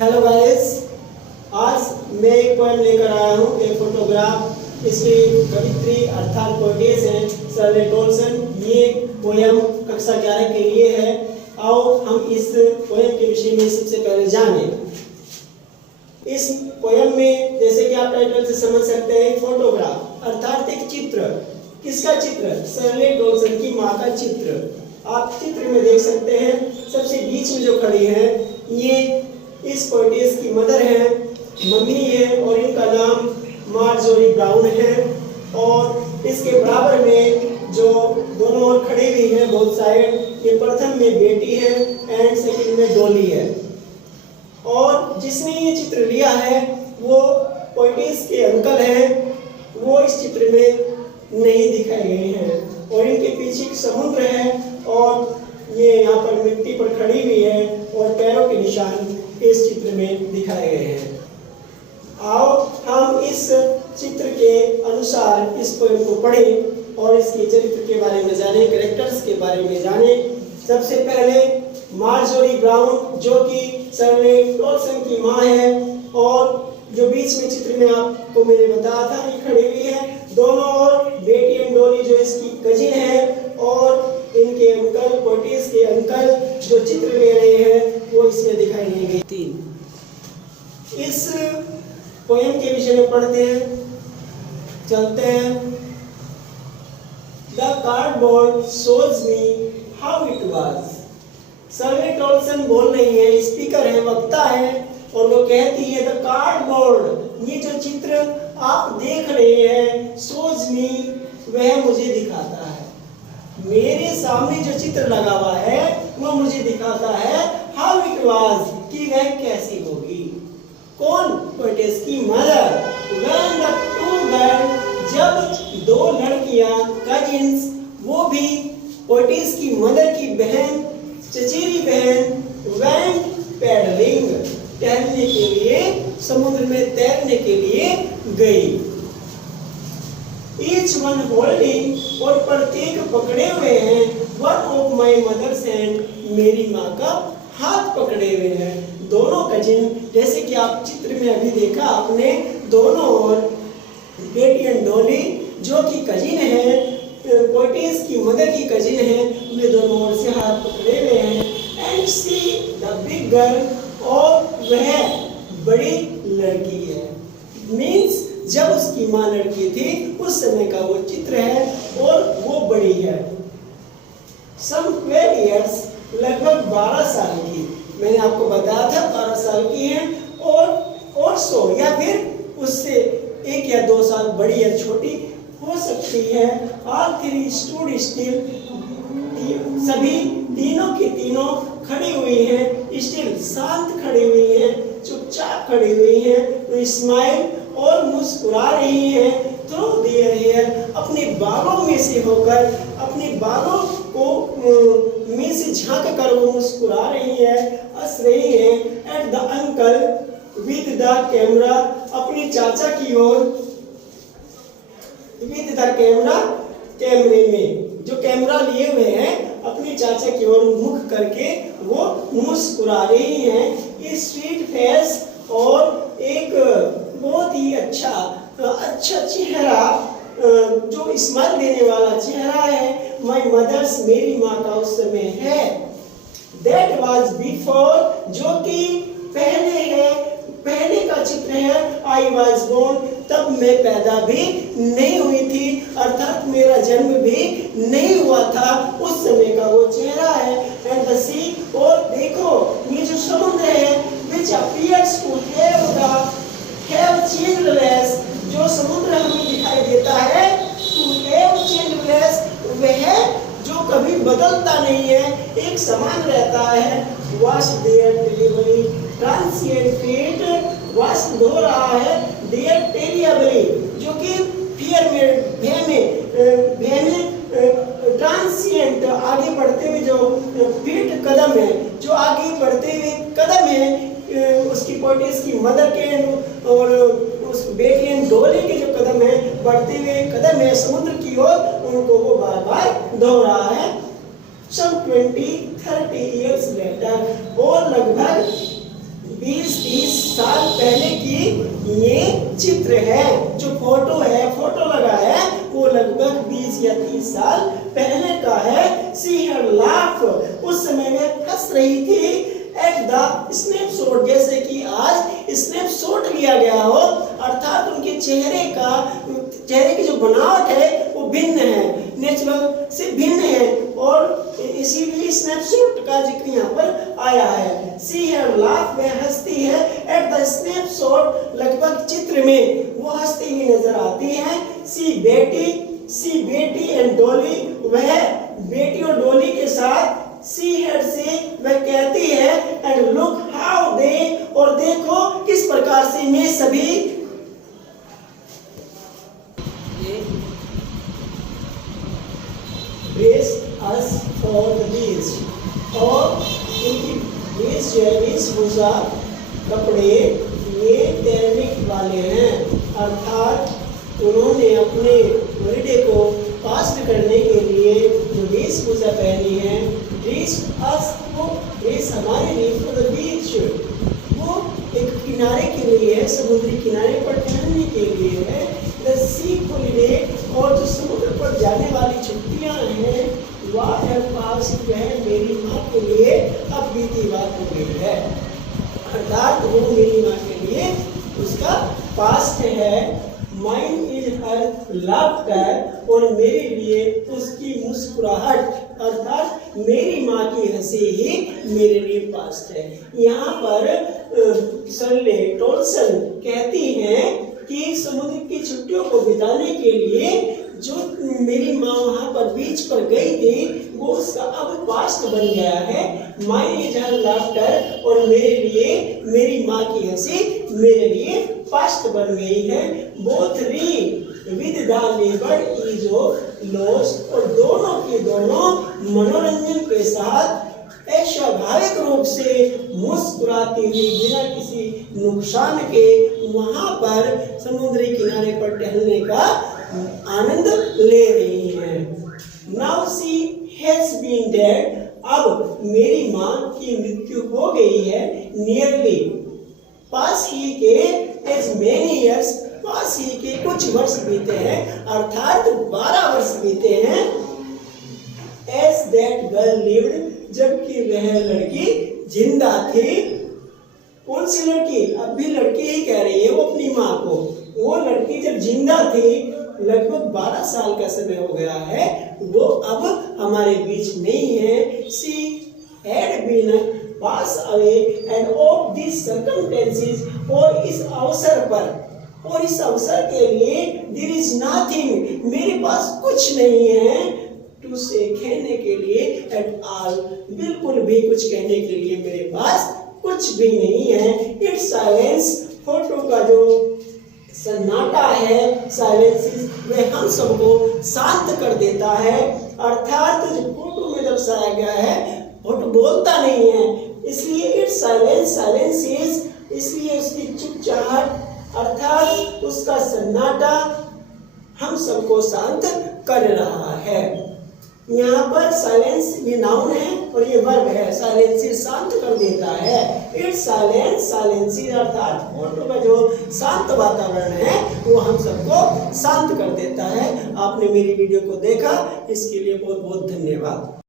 Hello guys, आज मैं एक पोएम लेकर आया हूँ, एक फोटोग्राफ। इसकी कवित्री अर्थात पोएटिस है शर्ले टोल्सन। ये पोएम कक्षा 11 के लिए है। आओ हम इस पोएम के विषय में सबसे पहले जानें। इस पोएम में जैसे कि आप टाइटल से समझ सकते हैं, फोटोग्राफ अर्थात एक चित्र। किसका चित्र? शर्ले टोल्सन की माँ का चित्र। आप चित्र में देख सकते हैं, सबसे बीच में जो खड़ी है ये इस पोएटिस की मदर है, मम्मी है, और इनका नाम मार्जोरी ब्राउन है। और इसके बराबर में जो दोनों ओर खड़ी हुई है बोथ साइड, ये प्रथम में बेटी है एंड सेकंड में डॉली है। और जिसने ये चित्र लिया है वो पोएटिस के अंकल हैं, वो इस चित्र में नहीं दिखाए गए हैं। और इनके पीछे एक समुद्र है और ये यहाँ पर मिट्टी पर खड़ी हुई है और पैरों के निशान इस चित्र में दिखाए गए हैं। आओ हम इस चित्र के अनुसार इस पोएम को पढ़ें और इसके चरित्र के बारे में जानें, कैरेक्टर्स के बारे में जानें। सबसे पहले मार्जोरी ब्राउन, जो कि शर्ले टोल्सन की माँ है, और जो बीच में चित्र में आपको मैंने बताया था ये खड़ी हुई है। दोनों ओर बेटी एंड डॉली जो इसकी कजिन है, और इनके अंकल, पोएटिस के अंकल जो चित्र ले रहे हैं वो इसमें दिखाई नहीं गई। 3 इस पोएम के विषय में पढ़ते हैं, चलते हैं। The cardboard shows me how it was. Shirley Toulson बोल रही है, स्पीकर है, वक्ता है, और वो कहती है द कार्डबोर्ड, ये जो चित्र आप देख रहे हैं, शोज मी, वह मुझे दिखाता है। मेरे सामने जो चित्र लगा हुआ है वो मुझे दिखाता है हाउ इट वाज, कि वह कैसी होगी। कौन? पोएटिस की mother. When the two girl, जब दो लड़कियां कजिन्स, वो भी पोएटिस की मदर की बहन, चचेरी बहन, वेंट पैडलिंग, टहलने के लिए, समुद्र में तैरने के लिए गई। Each one holding, और प्रत्येक पकड़े हुए हैं, one of my mother's hand, मेरी माँ का हाथ पकड़े हुए हैं। दोनों कजिन, जैसे कि आप चित्र में अभी देखा आपने, दोनों ओर बेटी एंड डॉली जो कि कजिन है, पोएटिस की मदर की कजिन है, वे दोनों ओर से हाथ पकड़े हुए हैं। And see the big girl, और वह बड़ी लड़की है। मीन्स जब उसकी माँ लड़की थी उस समय का वो चित्र है, और वो बड़ी है। सम 12 years, लगभग 12 साल की। मैंने आपको बताया था 12 साल की है, और सो, या फिर उससे 1 या 2 साल बड़ी या छोटी हो सकती है। ऑल थ्री स्टूड स्टिल, सभी तीनों की तीनों खड़ी हुई हैं, स्टिल, शांत खड़ी हुई हैं, चुपचाप खड़ी हुई हैं, स्माइल, और मुस्कुरा रही हैं, थ्रू देयर हेयर, अपने बालों में से होकर, अपने बालों को में से झांक कर वो मुस्कुरा रही है, हंस रही है। At the uncle with the camera, अपने चाचा की ओर, विद द कैमरा, कैमरे में जो कैमरा लिए हुए हैं, अपने चाचा की ओर मुख करके वो मुस्कुरा रही हैं। इस स्वीट फेस, और एक बहुत ही अच्छा चेहरा, जो स्माइल देने वाला चेहरा है, माय मदर्स, मेरी माँ का उस समय है। दैट वाज बिफोर, जो कि पहले है, पहले का चित्र है। आई वाज बोर्न, तब मैं पैदा भी नहीं हुई थी, अर्थात मेरा जन्म भी नहीं हुआ था, उस समय का वो चेहरा है। एंड द सी, और देखो ये जो समुद्र है, which appears to have changeless, जो समुद्र हमें दिखाई देता है, to have changeless, वह जो कभी बदलता नहीं है, एक समान रहता है। wash their terribly, transient fate, wash धो रहा है, their terribly, जो कि fear में, भय में ट्रांसिएंट, आगे बढ़ते हुए जो फीट, कदम है, जो आगे बढ़ते हुए कदम है, उसकी पोएटिस की मदर के और उस बेटी एंड डॉली के जो कदम है, बढ़ते हुए कदम है समुद्र की ओर, उनको वो बार बार दौड़ रहा है। some 20-30 years later, और लगभग 20-30 पहले की ये चित्र है, जो फोटो है, फोटो लगा है, वो लगभग 20 या 30 साल पहले का है। शी हैड लाफ, उस समय में हंस रही थी। एट द स्नैपशॉट, जैसे कि आज स्नैपशॉट लिया गया हो, अर्थात उनके चेहरे की जो बनावट है वो भिन्न है, नेचुरल से भिन्न है, और इसीलिए स्नैपशॉट का जिक्र यहाँ पर आया है। सी हैड लाफ, वह हंसती है। एट द स्नैपशॉट, लगभग चित्र में वो हंसती हुई नजर आती है। सी बेटी एंड डॉली, वह बेटी और डॉली के साथ। सी हैड से, वह कहती है। एंड लुक हाउ दे, और देखो किस प्रकार से मैं सभी dress us for the beach, और इनकी वेशभूषा, कपड़े ये तैरने वाले हैं, अर्थात उन्होंने अपने बर्थडे को पास करने के लिए जो वेशभूषा पहनी है, ड्रेस अस, वो ड्रेस हमारे लिए फॉर द बीच, वो एक किनारे के लिए है, समुद्री किनारे पर टहलने के लिए है। द सी हॉलिडे, और जो समुद्र पर जाने वाली छुट्टियां हैं, वह पास वह मेरी माँ के लिए अब बीती बात हो गई है, अर्थात वो मेरी माँ के लिए उसका पास्ट है। माइन इज हर लाफ्टर, और मेरे लिए उसकी मुस्कुराहट, अर्थात मेरी माँ की हंसी ही मेरे लिए पास्ट है। यहाँ पर शर्ले टोल्सन कहती हैं कि समुद्र की छुट्टियों को बिताने के लिए जो मेरी माँ वहाँ पर बीच पर गई थी, वो उसका अब पास्ट बन गया है। माइन इज हर लाफ्टर, और मेरे लिए मेरी माँ की हंसी मेरे लिए पास्ट बन गई है। बोथ री with the labour is loss, और दोनों की दोनों मनोरंजन के साथ स्वाभाविक रूप से मुस्कुराती हुई, बिना किसी नुकसान के वहां पर समुद्री किनारे पर टहलने का आनंद ले रही है। Now she has been dead, अब मेरी माँ की मृत्यु हो गई है। नियरली, पास ही के एज मेनी ईयर्स, पास ही के कुछ वर्ष बीते हैं, अर्थात 12 वर्ष बीते हैं। एज दैट गर्ल लिव्ड, जबकि वह लड़की जिंदा थी। कौन सी लड़की? अब भी लड़की ही कह रही है वो अपनी माँ को। वो लड़की जब जिंदा थी, लगभग 12 साल का समय हो गया है, वो अब हमारे बीच नहीं है। She had been pass away and of this circumstances, और इस अवसर पर, और इस अवसर के लिए देयर इज नथिंग, मेरे पास कुछ नहीं है, टू से कहने के लिए, एट ऑल, बिल्कुल भी कुछ कहने के लिए मेरे पास कुछ भी नहीं है। इट्स साइलेंस, फोटो का जो सन्नाटा है, साइलेंस, वह हम सबको शांत कर देता है, अर्थात जो फोटो में दर्शाया गया है, फोटो बोलता नहीं है, इसलिए इट्स साइलेंस, साइलेंस इज, इसलिए उसकी चुपचाहट, अर्थात उसका सन्नाटा हम सबको शांत कर रहा है। यहाँ पर साइलेंस ये नाउन है और ये वर्ब है। साइलेंस शांत कर देता है। इट्स साइलेंस, साइलेंस अर्थात फोटो का जो शांत वातावरण है वो हम सबको शांत कर देता है। आपने मेरी वीडियो को देखा, इसके लिए बहुत बहुत धन्यवाद।